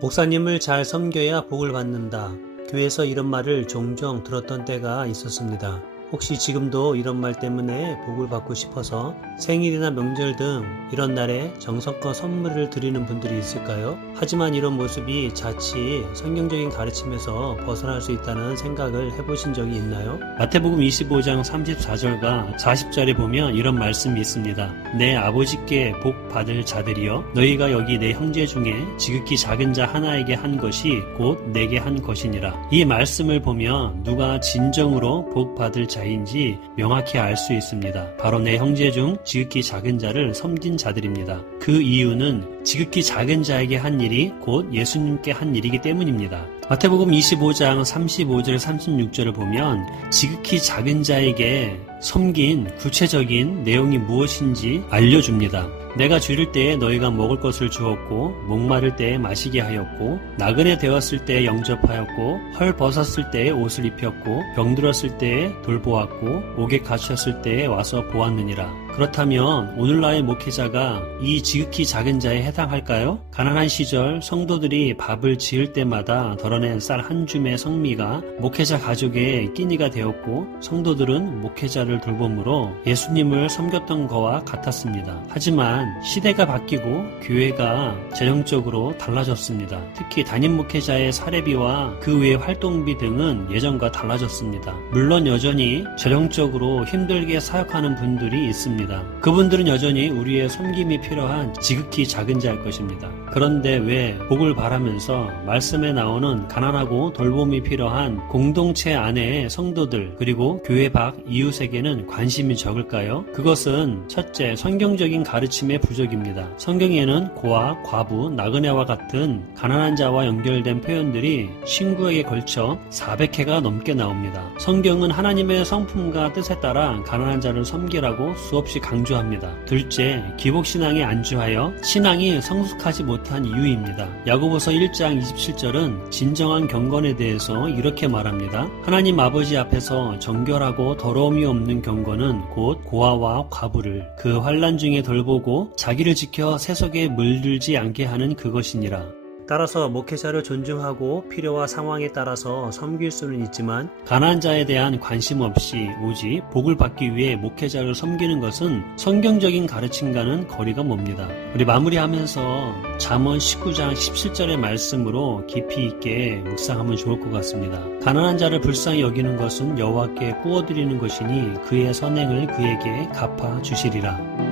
목사님을 잘 섬겨야 복을 받는다. 교회에서 이런 말을 종종 들었던 때가 있었습니다. 혹시 지금도 이런 말 때문에 복을 받고 싶어서 생일이나 명절 등 이런 날에 정성껏 선물을 드리는 분들이 있을까요? 하지만 이런 모습이 자칫 성경적인 가르침에서 벗어날 수 있다는 생각을 해보신 적이 있나요? 마태복음 25장 34절과 40절에 보면 이런 말씀이 있습니다. 내 아버지께 복 받을 자들이여 너희가 여기 내 형제 중에 지극히 작은 자 하나에게 한 것이 곧 내게 한 것이니라. 이 말씀을 보면 누가 진정으로 복 받을 자 인지 명확히 알 수 있습니다. 바로 내 형제 중 지극히 작은 자를 섬긴 자들입니다. 그 이유는 지극히 작은 자에게 한 일이 곧 예수님께 한 일이기 때문입니다. 마태복음 25장 35절 36절을 보면 지극히 작은 자에게 섬긴 구체적인 내용이 무엇인지 알려줍니다. 내가 줄일 때에 너희가 먹을 것을 주었고 목마를 때에 마시게 하였고 나그네 되었을 때에 영접하였고 헐 벗었을 때에 옷을 입혔고 병들었을 때에 돌보았고 옥에 갇혔을 때에 와서 보았느니라. 그렇다면 오늘날의 목회자가 이 지극히 작은 자에 해당할까요? 가난한 시절 성도들이 밥을 지을 때마다 덜어낸 쌀 한 줌의 성미가 목회자 가족의 끼니가 되었고 성도들은 목회자를 돌봄으로 예수님을 섬겼던 거와 같았습니다. 하지만 시대가 바뀌고 교회가 재정적으로 달라졌습니다. 특히 담임 목회자의 사례비와 그 외의 활동비 등은 예전과 달라졌습니다. 물론 여전히 재정적으로 힘들게 사역하는 분들이 있습니다. 그분들은 여전히 우리의 섬김이 필요한 지극히 작은 자일 것입니다. 그런데 왜 복을 바라면서 말씀에 나오는 가난하고 돌봄이 필요한 공동체 안의 성도들 그리고 교회 밖 이웃에게는 관심이 적을까요? 그것은 첫째 성경적인 가르침 의 부족입니다. 성경에는 고아, 과부, 나그네와 같은 가난한 자와 연결된 표현들이 신구에게 걸쳐 400회가 넘게 나옵니다. 성경은 하나님의 성품과 뜻에 따라 가난한 자를 섬기라고 수없이 강조합니다. 둘째, 기복신앙에 안주하여 신앙이 성숙하지 못한 이유입니다. 야고보서 1장 27절은 진정한 경건에 대해서 이렇게 말합니다. 하나님 아버지 앞에서 정결하고 더러움이 없는 경건은 곧 고아와 과부를 그 환란 중에 돌보고 자기를 지켜 세속에 물들지 않게 하는 그것이니라. 따라서 목회자를 존중하고 필요와 상황에 따라서 섬길 수는 있지만 가난한 자에 대한 관심 없이 오직 복을 받기 위해 목회자를 섬기는 것은 성경적인 가르침과는 거리가 멉니다. 우리 마무리하면서 잠언 19장 17절의 말씀으로 깊이 있게 묵상하면 좋을 것 같습니다. 가난한 자를 불쌍히 여기는 것은 여호와께 꾸어드리는 것이니 그의 선행을 그에게 갚아 주시리라.